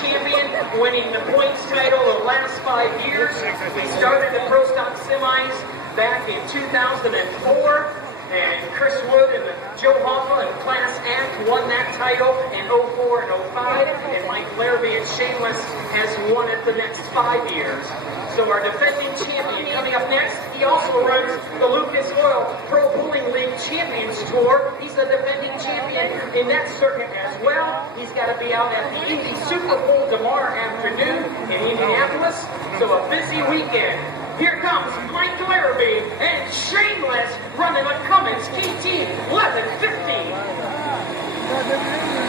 champion, winning the points title the last 5 years. He started the Pro Stock Semis back in 2004. And Chris Wood and Joe Hall in Class F won that title in 04 and 05. And Mike Larrabee and Shameless has won it the next 5 years. So our defending champion coming up next, he also runs the Lucas Oil Pro Bowling League Champions Tour. He's the defending champion in that circuit as well. He's got to be out at the Indy Super Bowl tomorrow afternoon in Indianapolis. So a busy weekend. Here comes Mike Larrabee and Shameless running on Cummins GT 1150.